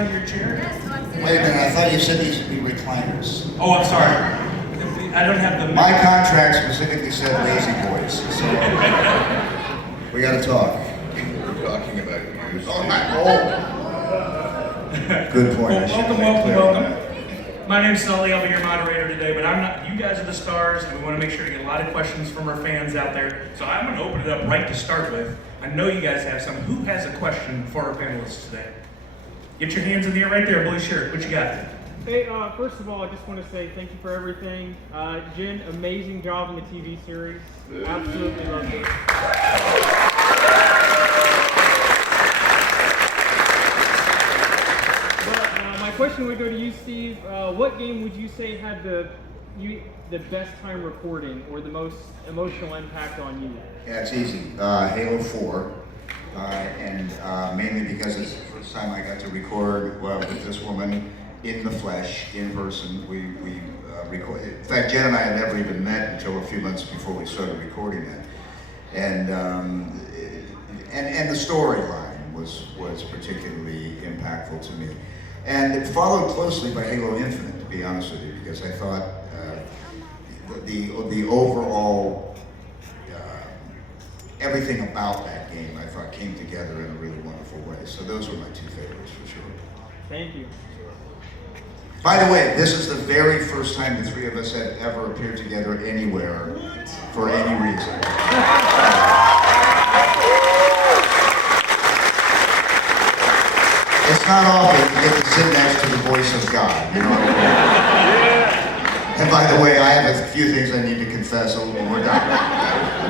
around your chair? Yes, so I'm Wait a minute, I thought you said these would be recliners. Oh, I'm sorry. I don't have the... My contract specifically said lazy boys, so we gotta talk. We're talking about you. Good point. Welcome. My name's Sully. I'll be your moderator today, but I'm not. You guys are the stars, and we want to make sure to get a lot of questions from our fans out there. So I'm going to open it up right to start with. I know you guys have some. Who has a question for our panelists today? Get your hands in the air right there, blue shirt. What you got? Hey, first of all, I just want to say thank you for everything. Jen, amazing job in the TV series. Absolutely loved it. My question would go to you, Steve. What game would you say had the best time recording or the most emotional impact on you? Yeah, it's easy. Halo 4, and mainly because it's the first time I got to record with this woman in the flesh, in person. We recorded. In fact, Jen and I had never even met until a few months before we started recording it, and the storyline was particularly impactful to me. And it followed closely by Halo Infinite, to be honest with you, because I thought the overall everything about that game I thought came together in a really wonderful way. So those were my two favorites for sure. Thank you. By the way, this is the very first time the three of us have ever appeared together anywhere for any reason. It's not often you get to sit next to the voice of God, you know what I mean? Yeah. And by the way, I have a few things I need to confess when we're done.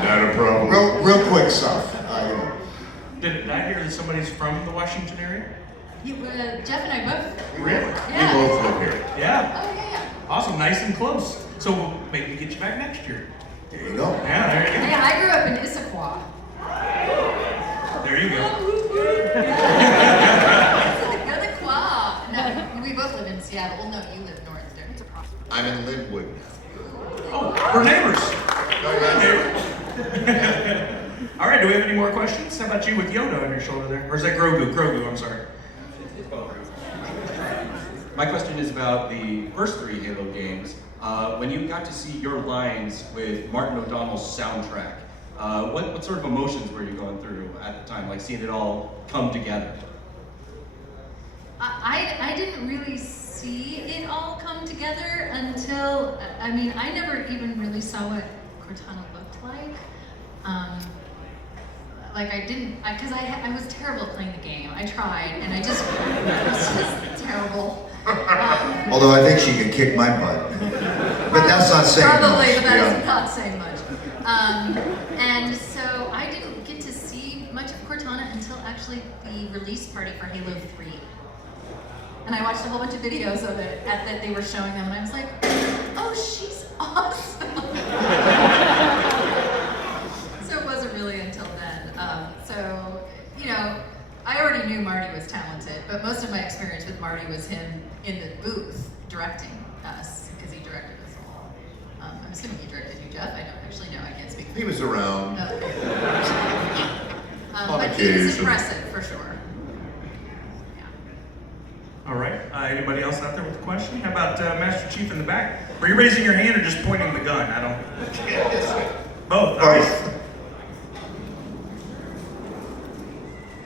Not a problem. Real quick stuff. Did I hear that somebody's from the Washington area? Jeff and I both. Really? Yeah. We both live here. Yeah. Oh, yeah. Awesome, nice and close. So we'll maybe get you back next year. There you go. Yeah, there you go. Yeah, I grew up in Issaquah. There you go. No, we both live in Seattle. Well, no, you live north there. I'm in Linwood. Oh, we're neighbors. All right, do we have any more questions? How about you with Yoda on your shoulder there? Or is that Grogu? Grogu, I'm sorry. My question is about the first three Halo games. When you got to see your lines with Martin O'Donnell's soundtrack, what sort of emotions were you going through at the time, like seeing it all come together? I didn't really see it all come together until, I mean, I never even really saw what Cortana looked like. Like I didn't, because I was terrible at playing the game. I tried, and it was just terrible. Although I think she could kick my butt. But that's not saying probably, much. but that's not saying much. And so I didn't get to see much of Cortana until actually the release party for Halo 3. And I watched a whole bunch of videos of it that they were showing them, and I was like, oh, she's awesome. So it wasn't really until then. I already knew Marty was talented, but most of my experience with Marty was him in the booth directing us, because he directed us all. I'm assuming he directed you, Jeff. I don't actually know. I can't speak. He was around. No. On But he was occasion. impressive, for sure. Yeah. All right, anybody else out there with a question? How about Master Chief in the back? Were you raising your hand or just pointing the gun? I don't... Both, all right.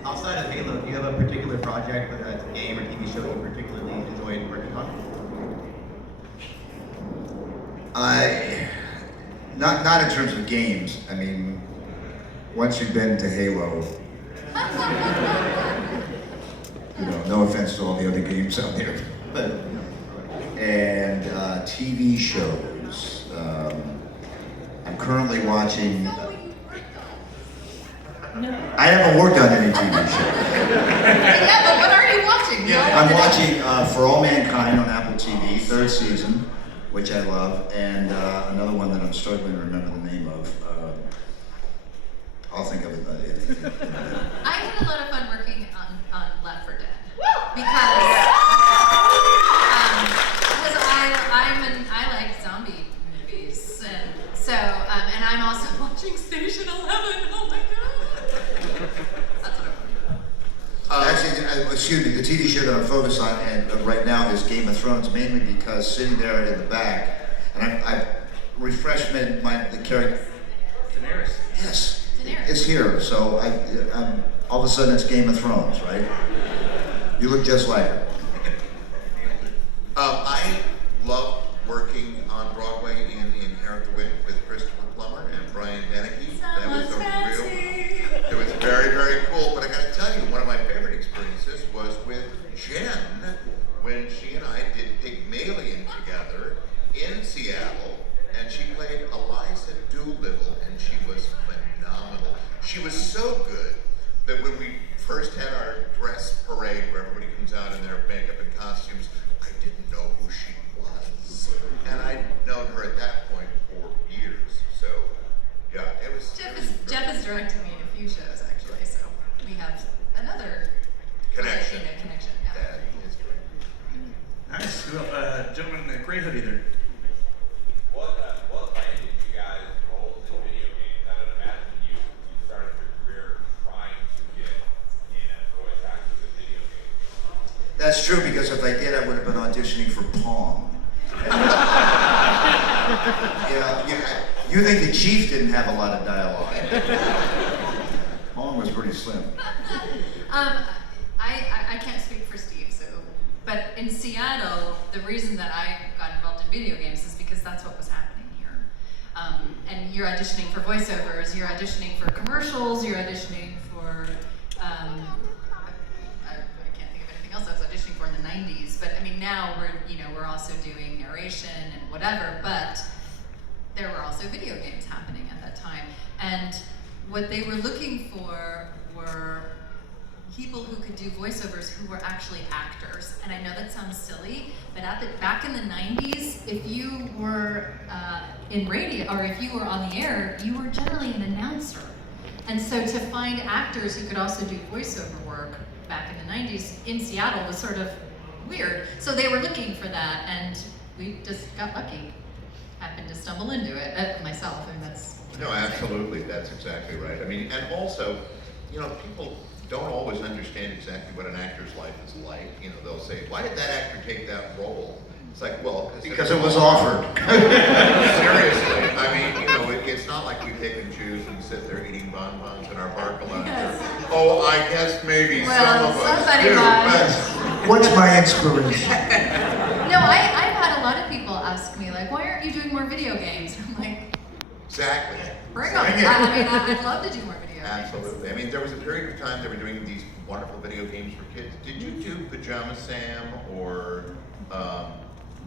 Outside of Halo, do you have a particular project, whether that's a game or TV show you particularly enjoyed working on? Not in terms of games. I mean, once you've been to Halo, no offense to all the other games out there, but and TV shows. I'm currently watching. I haven't worked on any TV shows. Yeah, but what are you watching? I'm watching For All Mankind on Apple TV, third season, which I love, and another one that I'm struggling to remember the name of. I'll think of it. I had a lot of fun working on Left 4 Dead because I like zombie movies, and so and I'm also watching Station 11. Oh my god, that's what I'm. Actually, excuse me, the TV show that I'm focused on and right now is Game of Thrones, mainly because sitting there in the back, and I refreshed the character. Daenerys. Yes, Daenerys. it's here. So all of a sudden it's Game of Thrones, right? You look just like her. I love working on Broadway in Inherit the Wind with Christopher Plummer and Brian Dennehy. That was it was very, very cool. But I got to tell you, one of my favorite experiences was with Jen when she and I did Pygmalion together in Seattle, and she played Eliza Doolittle, and she was phenomenal. She was so good that when we first had our dress parade where everybody comes out in their makeup and costumes, I didn't know who she was. And I'd known her at that point for years. So, yeah, it was... Jeff has directed me in a few shows, actually, so we have another Connection. Connection. Yeah. That is great. Nice. Well, gentleman in the gray hoodie there. What landed you guys roles in video games? I don't imagine you started your career trying to get in as voice actors in video games. That's true, because if I did, I would have been auditioning for Pong. You think the Chief didn't have a lot of dialogue. Pong was pretty slim. I can't speak for Steve, but in Seattle, the reason that I got involved in video games is because that's what was happening here. And you're auditioning for voiceovers, you're auditioning for commercials, you're auditioning for, I can't think of anything else I was auditioning for in the 90s, but I mean now we're also doing narration and whatever, but there were also video games happening at that time. And what they were looking for were people who could do voiceovers who were actually actors. And I know that sounds silly, but back in the 90s, if you were in radio, or if you were on the air, you were generally an announcer. And so to find actors who could also do voiceover work back in the 90s in Seattle was sort of weird. So they were looking for that, and we just got lucky. Happened to stumble into it, myself, and that's... No, absolutely. That's exactly right. I mean, and also, people don't always understand exactly what an actor's life is like. They'll say, why did that actor take that role? It's like, well, Because it was offered. Seriously. I mean, it's not like we pick and choose and sit there eating bonbons in our parking lot. Yes. Oh, I guess maybe Well, some of us somebody do. might. What's my inspiration? No, I've had a lot of people ask me, like, why aren't you doing more video games? I'm like, Exactly. bring them. Bring it. I'd love to do more video games. Absolutely. I mean, there was a period of time they were doing these wonderful video games for kids. Did you do Pajama Sam or I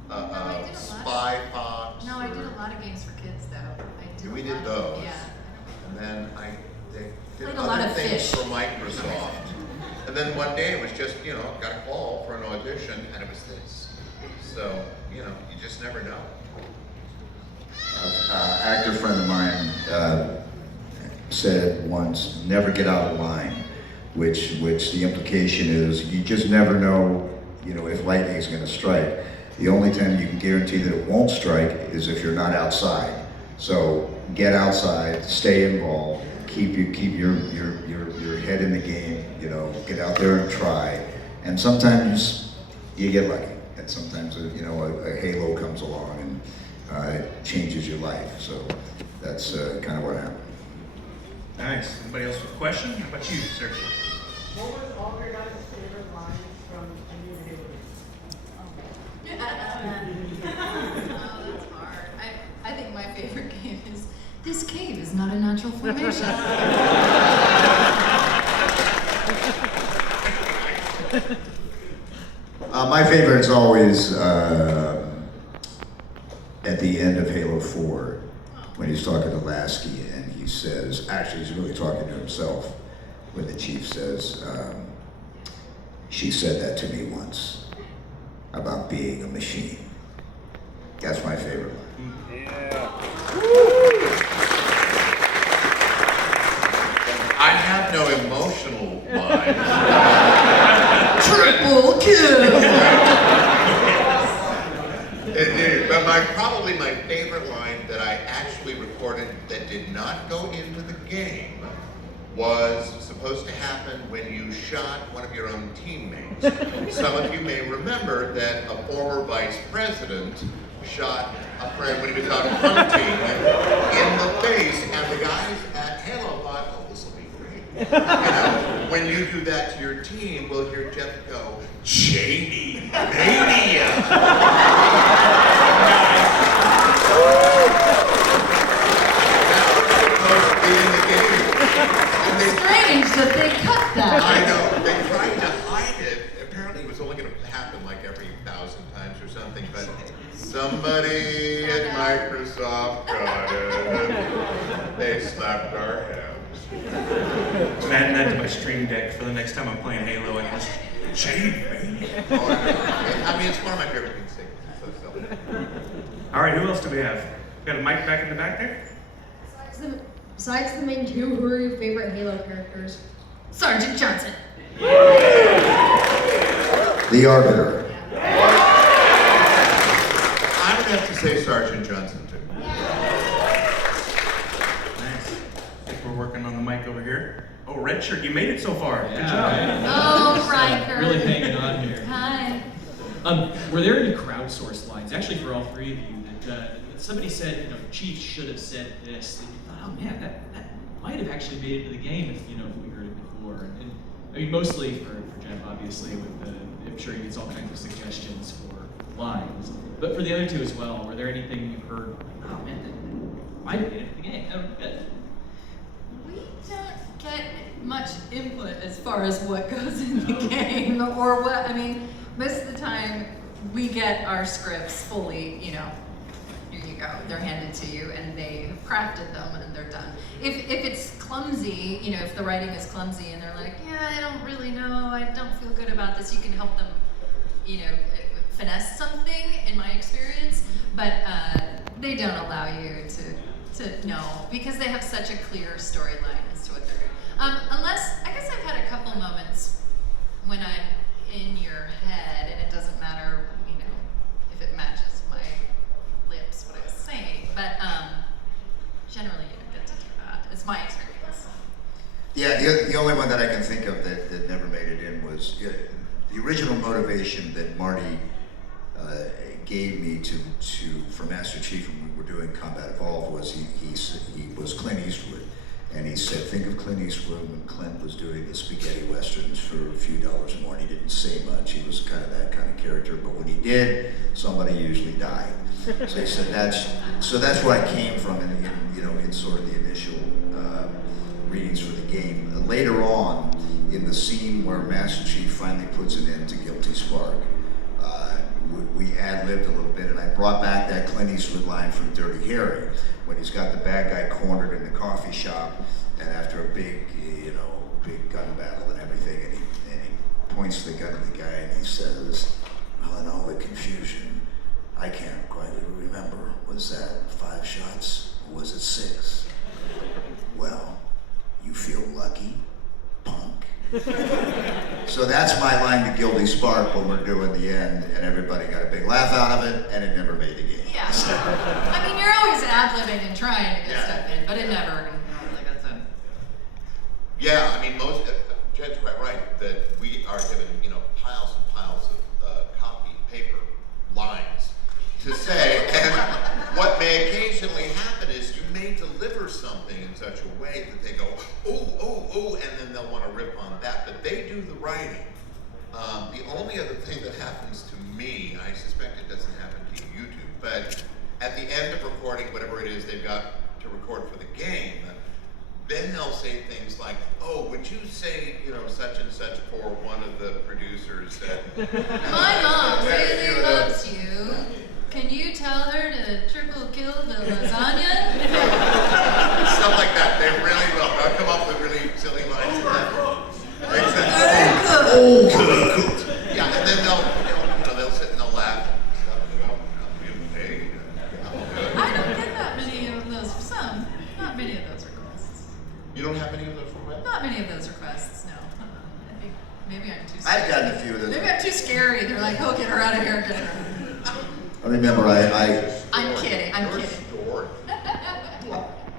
did a lot Spy Fox? No, I did a lot of games for kids, though. We a did lot those. Yeah. And then they did Played a lot other of things Fish. for Microsoft. And then one day it was just, got a call for an audition, and it was this. So, you just never know. Actor friend of mine said once, never get out of line, which the implication is you just never know, if lightning is going to strike. The only time you can guarantee that it won't strike is if you're not outside. So get outside, stay involved, keep your head in the game, get out there and try. And sometimes you get lucky, and sometimes a halo comes along and it changes your life. So that's kind of what happened. Nice. Anybody else with a question? How about you, sir? What was all of your guys' favorite lines from the new Halo? Oh, that's hard. I think my favorite game is, this cave is not a natural formation. My favorite's always at the end of Halo 4 when he's talking to Lasky and he says, actually he's really talking to himself, when the Chief says, she said that to me once about being a machine. That's my favorite one. I have no emotional line. Triple kill! Indeed. But probably my favorite line that I actually recorded that did not go into the game was supposed to happen happened when you shot one of your own teammates. Some of you may remember that a former vice president shot a friend when he was out hunting in the face, and the guys at Halo thought, oh, this will be great. You know, when you do that to your team, we'll hear Jeff go, Shady Mania. Strange that they cut that. I know. They tried to hide it. Apparently it was only going to happen like every 1,000 times or something, but somebody at Microsoft got it. They slapped our hands. I'm adding that to my stream deck for the next time I'm playing Halo and just Shady Mania. Oh, I mean, it's one of my favorite things to say. It's so silly. All right, who else do we have? Got a mic back in the back there? Besides the main two, who are your favorite Halo characters? Sergeant Johnson. The Arbiter. I would have to say Sergeant Johnson, too. Nice. I think we're working on the mic over here. Oh, red shirt, you made it so far. Good job. Oh, Riker. Really hanging on here. Hi. Were there any crowdsourced lines, actually for all three of you, that somebody said, you know, Chief should have said this, and you thought, oh man, that might have actually made it to the game if, you know, if we heard it before. And I mean, mostly for Jeff, obviously, with the, I'm sure he gets all kinds of suggestions for lines. But for the other two as well, were there anything you heard, oh man, that might have made it to the game? That would be good. We don't get much input as far as what goes in the game or what, I mean, most of the time we get our scripts fully, you know, here you go, they're handed to you and they have crafted them and they're done. If it's clumsy, you know, if the writing is clumsy and they're like, yeah, I don't really know, I don't feel good about this, you can help them, you know, finesse something in my experience, but they don't allow you to know because they have such a clear storyline as to what they're doing. Unless, I guess I've had a couple moments when I'm in your head and it doesn't matter, you know, if it matches my lips, what I was saying, but generally you don't get to do that. It's my experience. Yeah, the only one that I can think of that never made it in was the original motivation that Marty gave me for Master Chief when we were doing Combat Evolved was he was Clint Eastwood. And he said, think of Clint Eastwood when Clint was doing the spaghetti westerns for a few dollars more, and he didn't say much. He was kind of that kind of character, but when he did, somebody usually died. So he said that's where I came from in sort of the initial readings for the game. Later on, in the scene where Master Chief finally puts an end to Guilty Spark, we ad-libbed a little bit, and I brought back that Clint Eastwood line from Dirty Harry, when he's got the bad guy cornered in the coffee shop, and after a big gun battle and everything, and he points the gun at the guy and he says, well, in all the confusion, I can't quite remember, was that 5 shots or was it 6? Well, you feel lucky, punk. So that's my line to Guilty Spark when we're doing the end, and everybody got a big laugh out of it, and it never made the game. Yeah. I mean, you're always ad-libbing and trying to get stuff in, but it never really gets in. Yeah, I mean, Jed's quite right that we are given, you know, piles and piles of copy, paper, lines to say, and what may occasionally happen is you may deliver something in such a way that they go, oh, and then they'll want to rip on that, but they do the writing. The only other thing that happens to me, I suspect it doesn't happen to YouTube, but at the end of recording whatever it is they've got to record for the game, then they'll say things like, oh, would you say, you know, such and such for one of the producers that... My mom really loves you. Can you tell her to triple kill the lasagna? Stuff like that. They really will. They'll come up with really silly lines. Yeah, and then they'll sit and they'll laugh. I don't get that many of those. Not many of those requests. You don't have any of those requests? Not many of those requests, no. I think maybe I'm too I've scary. gotten a few of those. Maybe I'm too scary. They're like, oh, get her out of here, get her. I remember I'm kidding.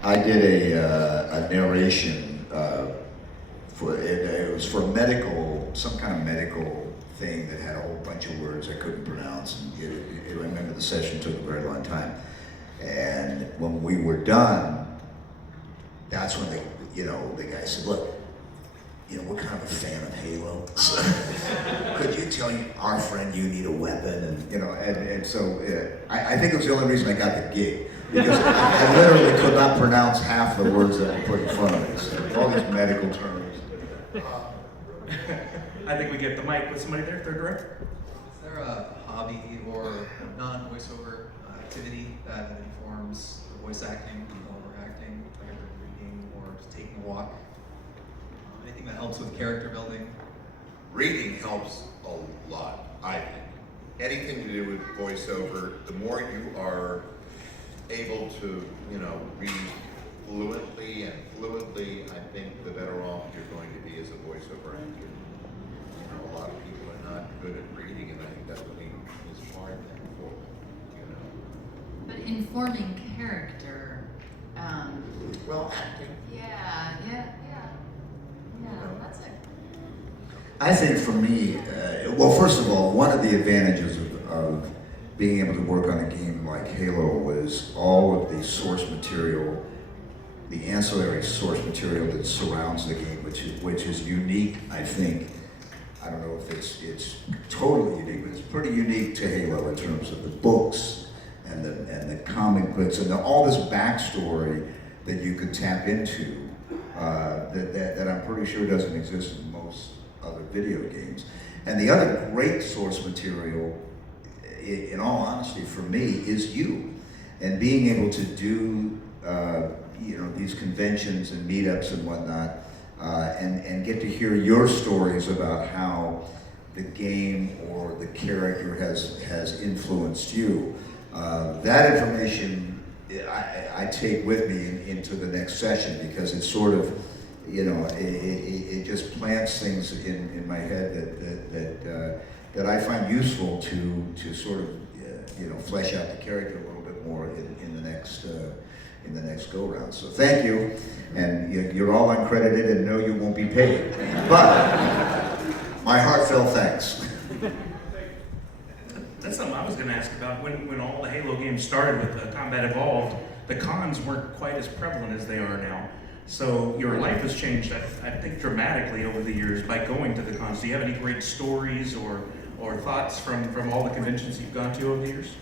I did a narration it was for medical, some kind of medical thing that had a whole bunch of words I couldn't pronounce. And I remember the session took a very long time. And when we were done, that's when the guy said, look, we're kind of a fan of Halo. So, could you tell our friend you need a weapon? And so I think it was the only reason I got the gig. Because I literally could not pronounce half the words that were put in front of me. So all these medical terms. I think we get the mic with somebody there, third row. Is there a hobby or non-voiceover activity that informs voice acting, or acting, like reading, or just taking a walk? Anything that helps with character building? Reading helps a lot, I think. Anything to do with voiceover, the more you are able to, read fluently and fluidly, I think the better off you're going to be as a voiceover actor. A lot of people are not good at reading, and I think that really is hard then for them, But informing character. Well, acting. Yeah, that's it. I think for me, well, first of all, one of the advantages of being able to work on a game like Halo was all of the source material, the ancillary source material that surrounds the game, which is unique, I think. I don't know if it's totally unique, but it's pretty unique to Halo in terms of the books and the comic books and all this backstory that you could tap into that I'm pretty sure doesn't exist in most other video games. And the other great source material, in all honesty, for me, is you. And being able to do these conventions and meetups and whatnot, and get to hear your stories about how the game or the character has influenced you. That information I take with me into the next session, because it's sort of, it just plants things in my head that I find useful to sort of flesh out the character a little bit more in the next go round. So thank you, and you're all uncredited and no, you won't be paid, but my heartfelt thanks. That's something I was going to ask about. When all the Halo games started with Combat Evolved, the cons weren't quite as prevalent as they are now. So your life has changed, I think, dramatically over the years by going to the cons. Do you have any great stories or thoughts from all the conventions you've gone to over the years?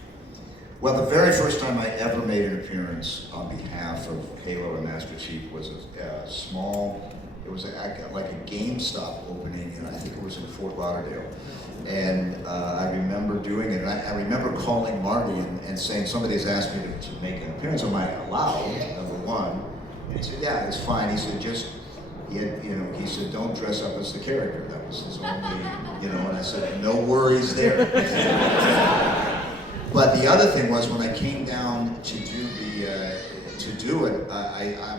Well, the very first time I ever made an appearance on behalf of Halo and Master Chief was a small, it was like a GameStop opening, and I think it was in Fort Lauderdale. And I remember doing it, and I remember calling Marty and saying, somebody's asked me to make an appearance. Am I allowed, number one? And he said, yeah, it's fine. He said, he said, don't dress up as the character. That was his only, and I said, no worries there. But the other thing was, when I came down to do it,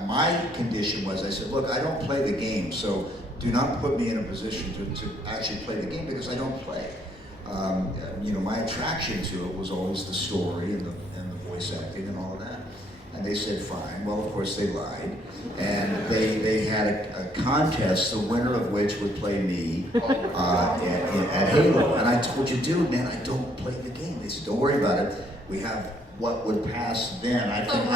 my condition was, I said, look, I don't play the game, so do not put me in a position to actually play the game, because I don't play. My attraction to it was always the story and the voice acting and all of that. And they said, fine. Well, of course, they lied. And they had a contest, the winner of which would play me at Halo. And I told you, dude, man, I don't play the game. They said, don't worry about it. We have what would pass then. I don't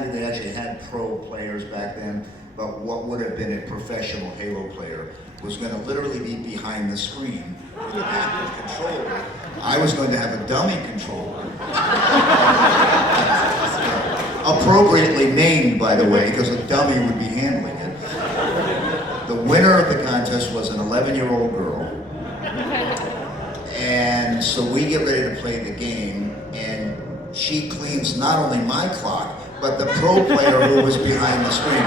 think they actually had pro players back then, but what would have been a professional Halo player was going to literally be behind the screen with an active controller. I was going to have a dummy controller. Appropriately named, by the way, because a dummy would be handling it. The winner of the contest was an 11-year-old girl. And so we get ready to play the game, and she cleans not only my clock, but the pro player who was behind the screen.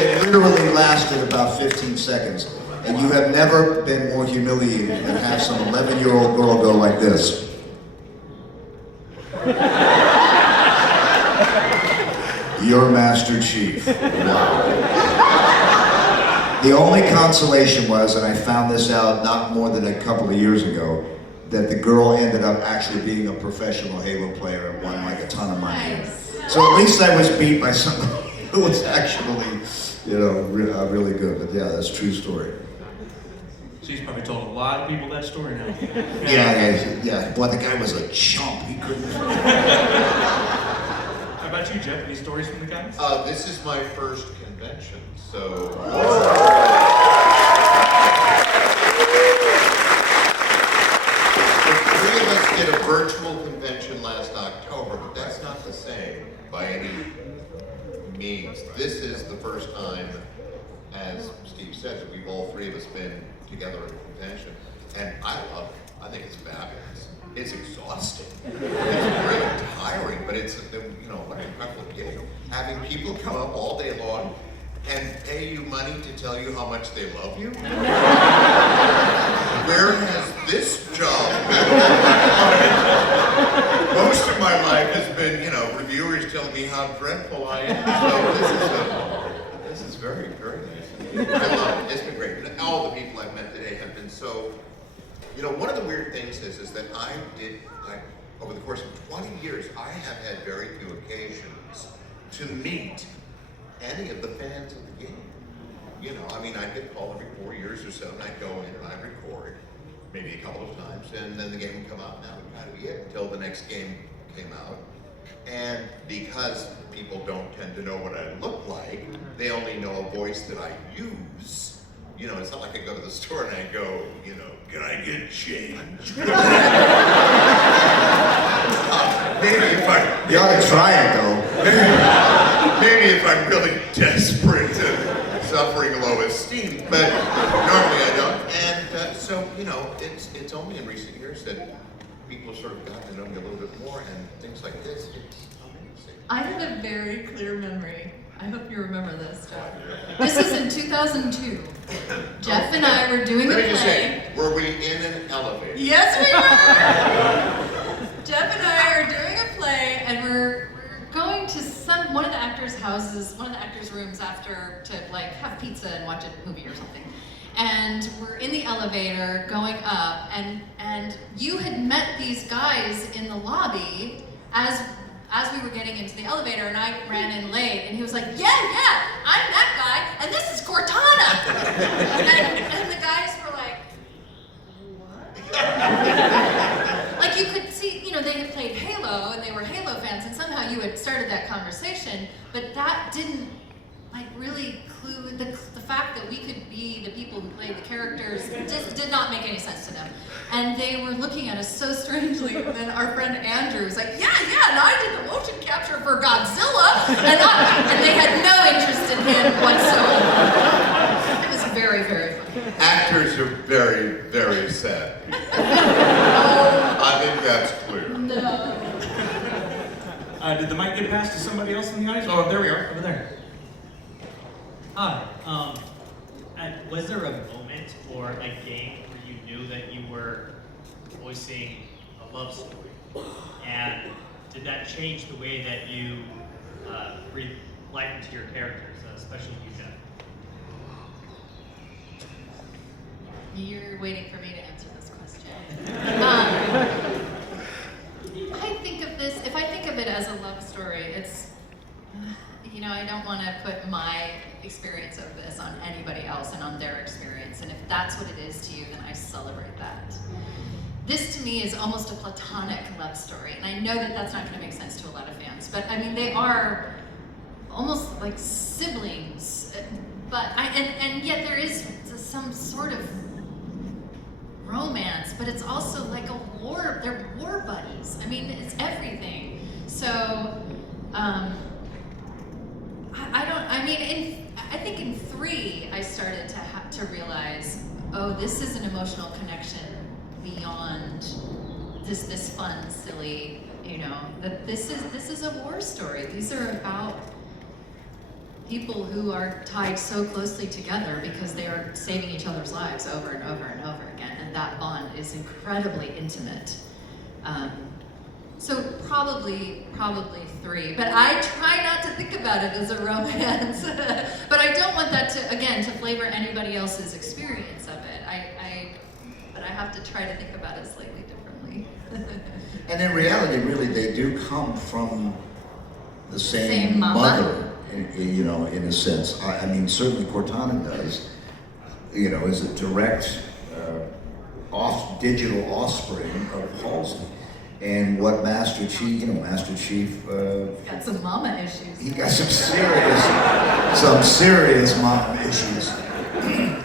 It literally lasted about 15 seconds. And you have never been more humiliated than have some 11-year-old girl go like this. Your Master Chief. Wow. The only consolation was, and I found this out not more than a couple of years ago, that the girl ended up actually being a professional Halo player and won like a ton of money. Nice. So at least I was beat by somebody who was actually, really good. But yeah, that's a true story. She's probably told a lot of people that story now. Yeah. Boy, the guy was a chump. He couldn't. How about you, Jeff? Any stories from the guys? This is my first convention, so. The three of us did a virtual convention last October, but that's not the same by any means. This is the first time, as Steve said, that we've all three of us been together at a convention, and I love it. I think it's fabulous. It's exhausting. It's really tiring, but it's, what an incredible gig. Having people come up all day long and pay you money to tell you how much they love you? Where has this job been? Most of my life has been, reviewers telling me how dreadful I am. So this is very, very nice. I love it. It's been great. And all the people I've met today have been so. One of the weird things is that over the course of 20 years, I have had very few occasions to meet any of the fans of the game. I get called every 4 years or so, and I'd go in and I'd record, maybe a couple of times, and then the game would come out, and that would kind of be it until the next game came out. And because people don't tend to know what I look like, they only know a voice that I use. It's not like I go to the store and I go, can I get change? Maybe if You ought to try it though. maybe if I'm really desperate and suffering low esteem, but normally I don't. And so, it's only in recent years that people sort of got to know me a little bit more, and things like this, it's amazing. I have a very clear memory. I hope you remember this, Jeff. This was in 2002. Jeff and I were doing a Let me just play. say, were we in an elevator? Yes, we were! Jeff and I are doing a play, and we're going to one of the actors' houses, one of the actors' rooms after to have pizza and watch a movie or something. And we're in the elevator going up, and you had met these guys in the lobby as we were getting into the elevator, and I ran in late, and he was like, yeah, I'm that guy, and this is Cortana! and the guys were like, what? You could see, they had played Halo, and they were Halo fans, and somehow you had started that conversation, but that didn't, really clue, the fact that we could be the people who played the characters just did not make any sense to them. And they were looking at us so strangely, and then our friend Andrew was like, yeah, and I did the motion capture for Godzilla, and they had no interest in him whatsoever. It was very, very funny. Actors are very, very sad. I think that's clear. No. Did the mic get passed to somebody else in the audience? Oh, there we are, over there. Hi. Was there a moment or a game where you knew that you were voicing a love story? And did that change the way that you breathe life into your characters, especially you, Jeff? You're waiting for me to answer this question. If I think of it as a love story, it's, I don't want to put my experience of this on anybody else and on their experience. And if that's what it is to you, then I celebrate that. This to me is almost a platonic love story. And I know that that's not going to make sense to a lot of fans, but they are almost like siblings. And yet there is some sort of romance, but it's also like they're war buddies. It's everything. So, I think in 3, I started to realize, this is an emotional connection beyond this fun, silly, that this is a war story. These are about people who are tied so closely together because they are saving each other's lives over and over and over again, and that bond is incredibly intimate. So probably 3, but I try not to think about it as a romance. But I don't want that to flavor anybody else's experience of it. But I have to try to think about it slightly differently. And in reality, really, they do come from the same mama. mother. you know, in a sense. I mean, certainly Cortana does, you know, is a direct digital offspring of Halsey. And what Master Chief, you know, Master Chief, Got some mama issues. he got some serious mama issues.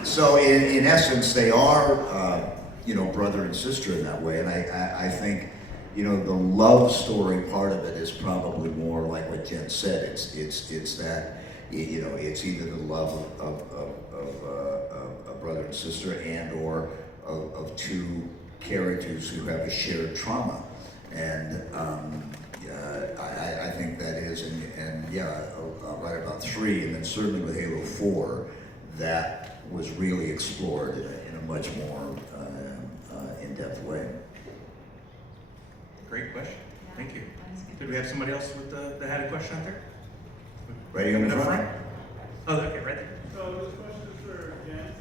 So in essence, they are, you know, brother and sister in that way. And I think, you know, the love story part of it is probably more like what Jen said. It's that, you know, it's either the love of a brother and sister and or of two characters who have a shared trauma. And I think that is, and yeah, right about 3, and then certainly with Halo 4, that was really explored in a much more in-depth way. Great question. Thank you. Did we have somebody else that had a question out there? Right here in the front. Oh, okay, right there. So this question is for Jen.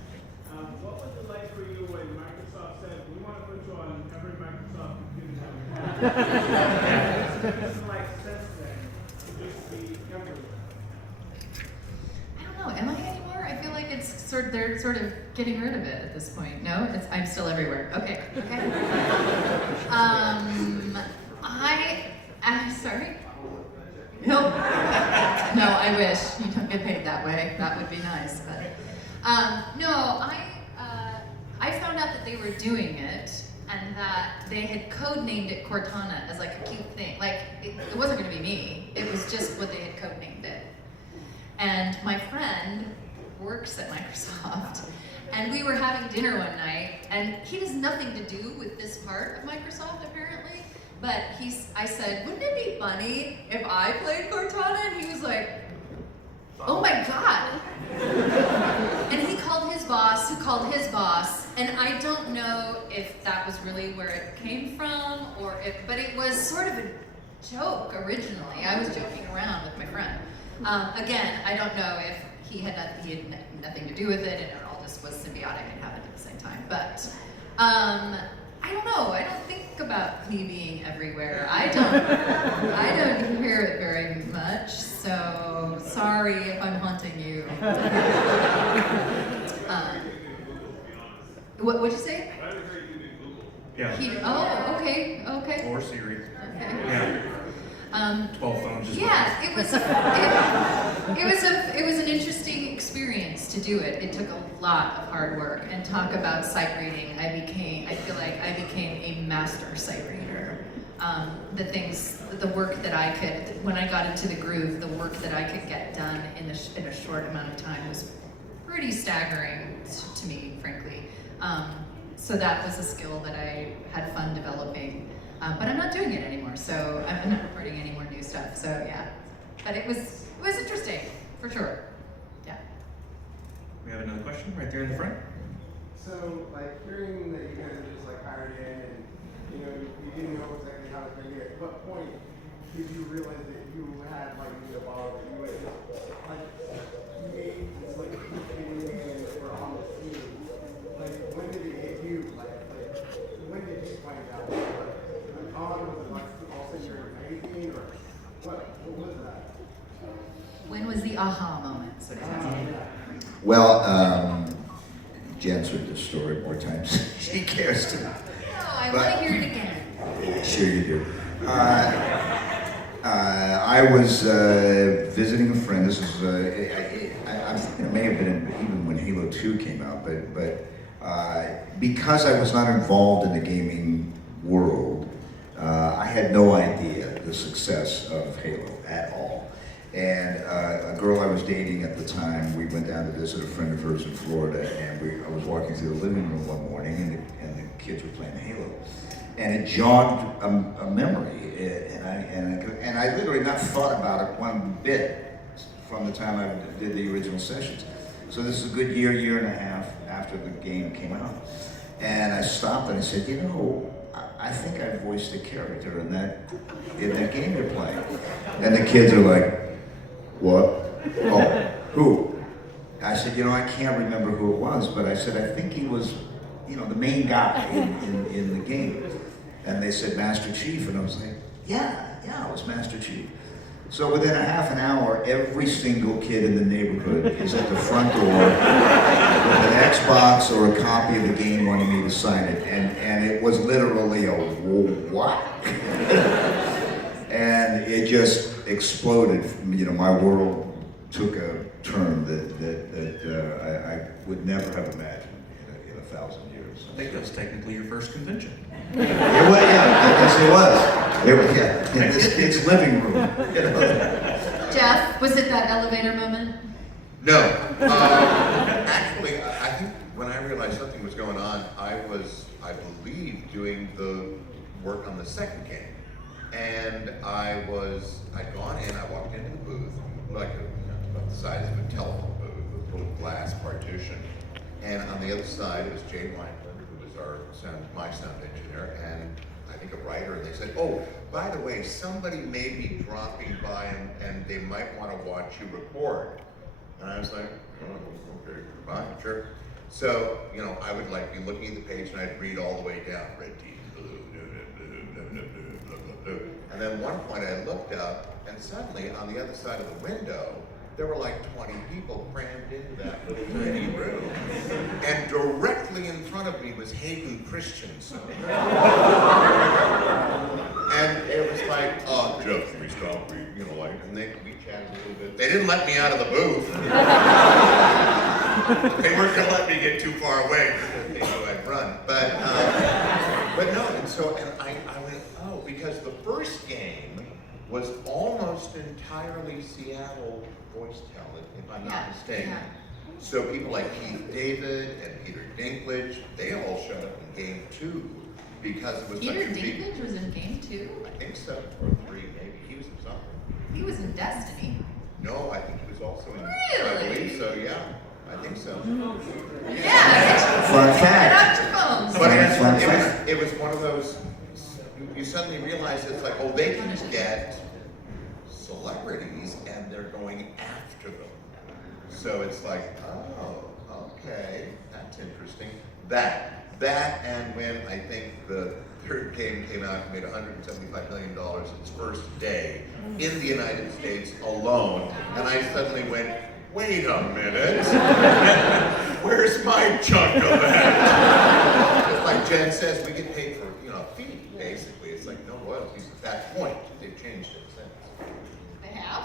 What was it like for you when Microsoft said, we want to put you on every Microsoft computer that we have? What's it like since then to just be everywhere? I don't know. Am I anymore? I feel like they're sort of getting rid of it at this point. No, I'm still everywhere. Okay. I'm sorry. No, I wish you don't get paid that way. That would be nice. But no, I found out that they were doing it and that they had codenamed it Cortana as like a cute thing. Like it wasn't going to be me. It was just what they had codenamed it. And my friend works at Microsoft, and we were having dinner one night, and he has nothing to do with this part of Microsoft apparently. But I said, wouldn't it be funny if I played Cortana? And he was like, oh my God. And he called his boss, who called his boss, and I don't know if that was really where it came from, but it was sort of a joke originally. I was joking around with my friend. Again, I don't know if he had nothing to do with it, and it all just was symbiotic and happened at the same time. But I don't know. I don't think about me being everywhere. I don't hear it very much. So sorry if I'm haunting you. What'd you say? Yeah. Okay. Or Siri. Okay. Yeah. 12 phones. Yeah, it was an interesting experience to do it. It took a lot of hard work. And talk about sight reading. I feel like I became a master sight reader. The work that I could, when I got into the groove, the work that I could get done in a short amount of time was pretty staggering to me, frankly. So that was a skill that I had fun developing. But I'm not doing it anymore, so I'm not recording any more new stuff. So yeah, but it was interesting for sure. Yeah. We have another question right there in the front. So, like, hearing that you guys are just like hired in, and you know, you didn't know exactly how to figure it. At what point did you realize that you had like the ball that you had like made like and were on the scene? Like, when did it hit you? Like when did you find out? Like, how long was it? Like, all of a sudden you're amazing, or what was that? When was the aha moment? So to say. Well, Jen's heard this story more times than she cares to. No, I want to hear it again. Sure you do. I was visiting a friend. This is, it may have been even when Halo 2 came out, but because I was not involved in the gaming world, I had no idea the success of Halo at all. And a girl I was dating at the time, we went down to visit a friend of hers in Florida, and I was walking through the living room one morning, and the kids were playing Halo. And it jogged a memory, and I literally not thought about it one bit from the time I did the original sessions. So this is a good year and a half after the game came out. And I stopped and I said, you know, I think I voiced a character in that game you're playing. And the kids are like, what? Oh, who? I said, you know, I can't remember who it was, but I said, I think he was, you know, the main guy in the game. And they said, Master Chief, and I was like, yeah, it was Master Chief. So within a half an hour, every single kid in the neighborhood is at the front door with an Xbox or a copy of the game wanting me to sign it. And it was literally a what? And it just exploded. You know, my world took a turn that I would never have imagined in 1,000 years. I think that was technically your first convention. It was, yeah, I guess it was. It was, yeah, in this kid's living room. You know? Jeff, was it that elevator moment? No. Actually, I think when I realized something was going on, I believe, doing the work on the second game. And I'd gone in, I walked into the booth, like about the size of a telephone booth with a little glass partition. And on the other side was Jay Wineland, who was my sound engineer, and I think a writer, and they said, oh, by the way, somebody may be dropping by and they might want to watch you record. And I was like, oh, okay, fine, sure. So, you know, I would be looking at the page and I'd read all the way down, red teeth, blue, blue. And then at one point I looked up and suddenly on the other side of the window, there were like 20 people crammed into that little tiny room. And directly in front of me was Hayden Christensen. And it was like, oh, Jeff, can we stop? And we chatted a little bit. They didn't let me out of the booth. They weren't gonna let me get too far away because they knew I'd run. But no, and I went, oh, because the first game was almost entirely Seattle voice talent, if I'm not mistaken. Yeah. So people like Keith David and Peter Dinklage, they all showed up in game 2 because it was Peter such a big... Dinklage was in game 2? I think so, or 3 maybe. He was in something. He was in Destiny. No, I think he was also in... Really? I believe so, yeah. I think so. Yeah. Fun fact. But it was one of those, you suddenly realize it's like, oh, they can get celebrities and they're going after them. So it's like, oh, okay, that's interesting. That and when I think the third game came out and made $175 million its first day in the United States alone, and I suddenly went, wait a minute, where's my chunk of that? Like Jen says, we get paid for, a fee, basically. It's like no royalties at that point. They've changed it since. They have?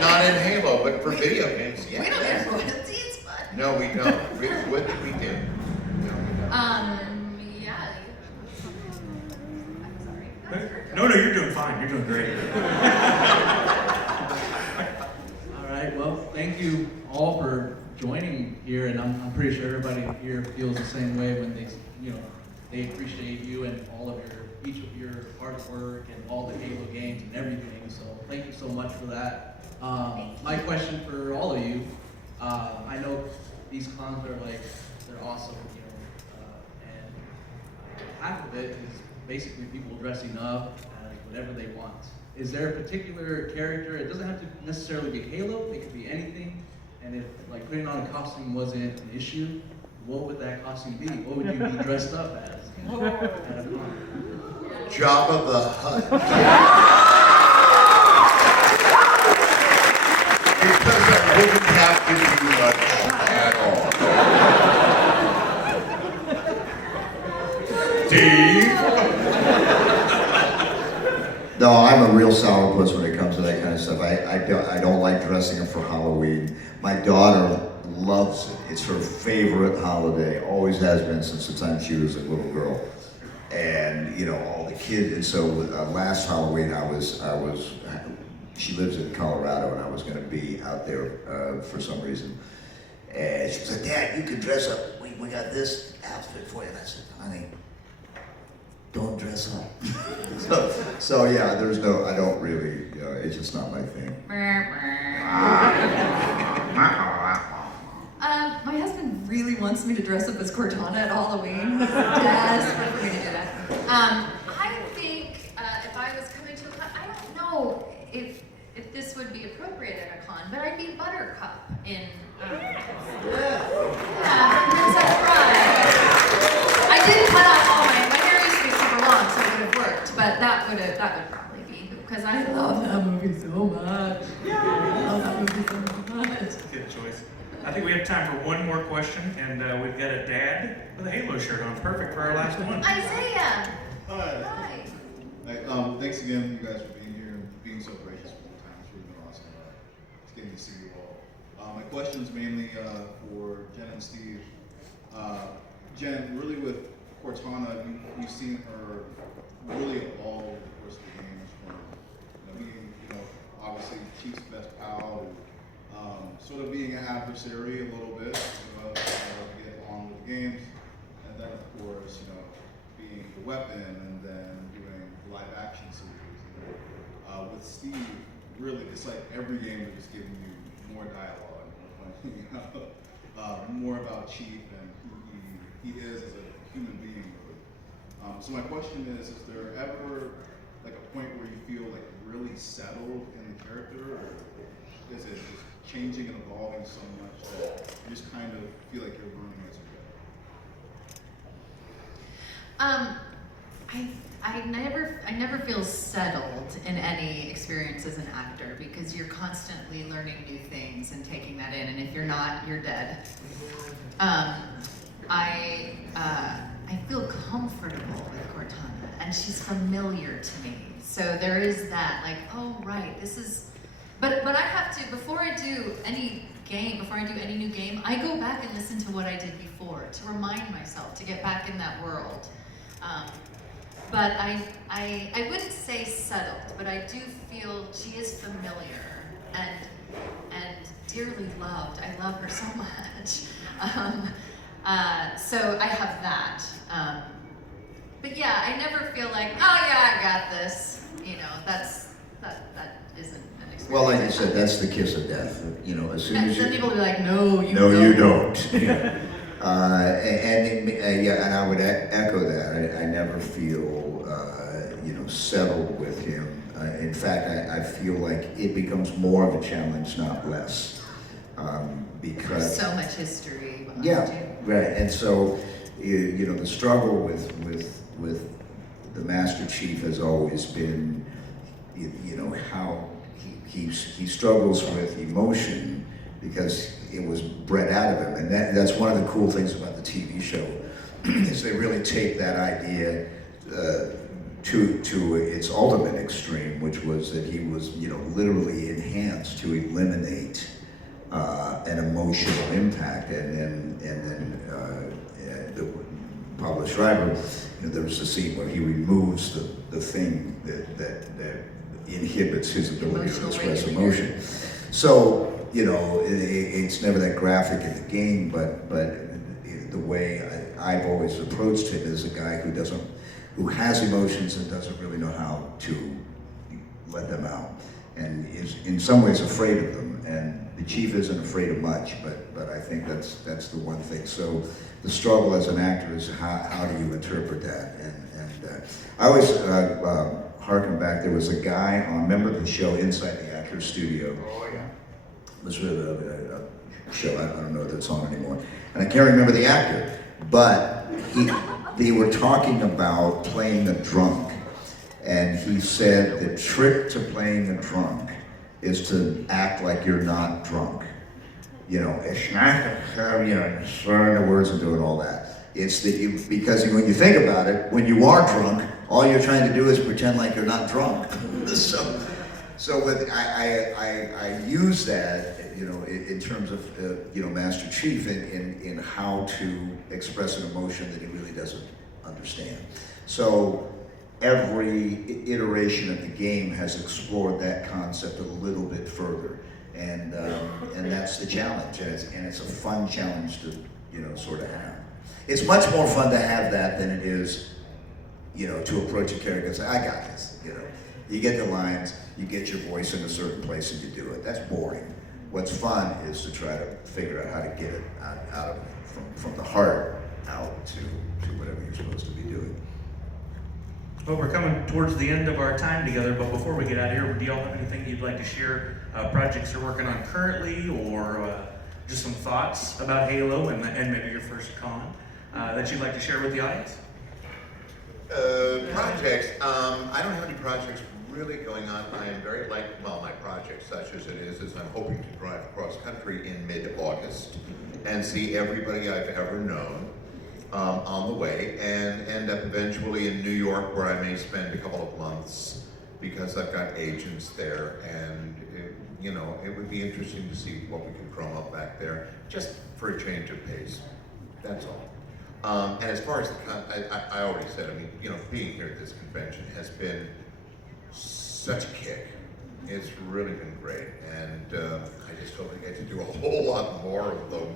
Not in Halo, but for video games, yeah. We don't get royalties, but... No, we don't. What did we do? No, we don't. Yeah. I'm sorry. No, you're doing fine. You're doing great. All right, well, thank you all for joining here, and I'm pretty sure everybody here feels the same way when they appreciate you and all of each of your hard work and all the Halo games and everything. So thank you so much for that. My question for all of you, I know these cons are they're awesome, and half of it is basically people dressing up as whatever they want. Is there a particular character? It doesn't have to necessarily be Halo. It could be anything. And if putting on a costume wasn't an issue, what would that costume be? What would you be dressed up as? At a con? Jabba the Hutt. Because I wouldn't have to do much at all. Steve? No, I'm a real sourpuss when it comes to that kind of stuff. I don't like dressing up for Halloween. My daughter loves it. It's her favorite holiday. Always has been since the time she was a little girl. And all the kids. And so last Halloween, she lives in Colorado, and I was going to be out there for some reason. And she was like, Dad, you can dress up. We got this outfit for you. And I said, honey, don't dress up. so yeah, I don't really, it's just not my thing. My husband really wants me to dress up as Cortana at Halloween. He's desperate for me to do that. I think if I was coming to a con, I don't know if this would be appropriate at a con, but I'd be Buttercup in Princess Bride. I did cut off all my hair used to be super long, so it would have worked, but that would probably be because I love that movie so much. I love that movie so much. Good choice. I think we have time for one more question, and we've got a dad with a Halo shirt on. Perfect for our last one. Isaiah! Hi. Hi. Hey, thanks again, you guys, for being here and being so gracious all the time. It's really been awesome. It's getting to see you all. My question is mainly for Jen and Steve. Jen, really with Cortana, you've seen her really evolve over the course of the games from being, obviously Chief's best pal, sort of being an adversary a little bit, to get on with the games, and then of course, being the weapon, and then doing live action series. And, with Steve, really, it's like every game is just giving you more dialogue, more about Chief and who he is as a human being. Really. So my question is there ever like a point where you feel like really settled in the character, or is it just changing and evolving so much that you just kind of feel like you're learning as you go? I never feel settled in any experience as an actor because you're constantly learning new things and taking that in, and if you're not, you're dead. I feel comfortable with Cortana, and she's familiar to me. So there is that, like, oh right, this is. But I have to, before I do any new game, I go back and listen to what I did before to remind myself to get back in that world. But I wouldn't say settled, but I do feel she is familiar and dearly loved. I love her so much. So I have that. But yeah, I never feel like, oh yeah, I got this. That isn't an experience. Well, like I said, that's the kiss of death. As soon as Then you. people will be like, no, you No, don't. you don't. And I would echo that. I never feel, settled with him. In fact, I feel like it becomes more of a challenge, not less, because There's so much history behind yeah, you. right. And so, the struggle with the Master Chief has always been, how he struggles with emotion because it was bred out of him, and that's one of the cool things about the TV show is they really take that idea to its ultimate extreme, which was that he was literally enhanced to eliminate an emotional impact, and then the Pablo Schreiber, there was a scene where he removes the thing that inhibits his ability to express emotion. So. It's never that graphic in the game, but the way I've always approached him is a guy who has emotions and doesn't really know how to let them out, and is in some ways afraid of them. And the Chief isn't afraid of much, but I think that's the one thing. So the struggle as an actor is how do you interpret that? And I always harken back. There was a guy remember the show Inside the Actors Studio? Oh yeah. It was really a show, I don't know if it's on anymore. And I can't remember the actor, but they were talking about playing a drunk. And he said the trick to playing a drunk is to act like you're not drunk. It's not, slurring the words and doing all that. It's because when you think about it, when you are drunk, all you're trying to do is pretend like you're not drunk. So I use that, in terms of, Master Chief in how to express an emotion that he really doesn't understand. So every iteration of the game has explored that concept a little bit further, and that's the challenge, and it's a fun challenge to, sort of have. It's much more fun to have that than it is, to approach a character and say, I got this, You get the lines, you get your voice in a certain place and you do it. That's boring. What's fun is to try to figure out how to get it out from the heart out to whatever you're supposed to be doing. Well, we're coming towards the end of our time together, but before we get out of here, do y'all have anything you'd like to share, projects you're working on currently, or just some thoughts about Halo and maybe your first con that you'd like to share with the audience? Projects. I don't have any projects really going on. I am very well, my project, such as it is I'm hoping to drive across country in mid-August and see everybody I've ever known on the way, and end up eventually in New York, where I may spend a couple of months because I've got agents there, and it would be interesting to see what we can drum up back there, just for a change of pace. That's all. And as far as I already said, I mean, being here at this convention has been such a kick. It's really been great, and I just hope I get to do a whole lot more of them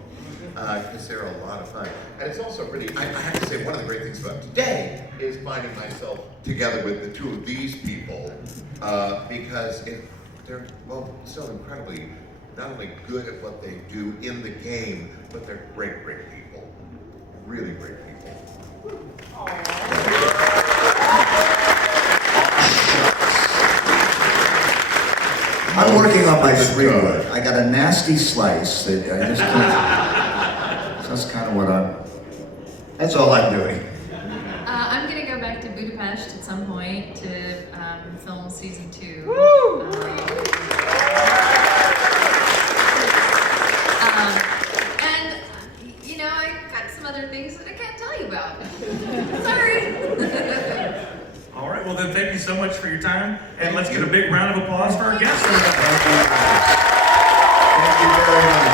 because they're a lot of fun. And it's also really, I have to say, one of the great things about today is finding myself together with the two of these people because they're, so incredibly not only good at what they do in the game, but they're great, great people. Really great people. I'm working on my 3-wood. I got a nasty slice that I just can't. That's kind of what that's all I'm doing. I'm gonna go back to Budapest at some point to film season 2. Woo! And I've got some other things that I can't tell you about. Sorry. All right, well then thank you so much for your time, and let's get a big round of applause for our guests. Thank you very much.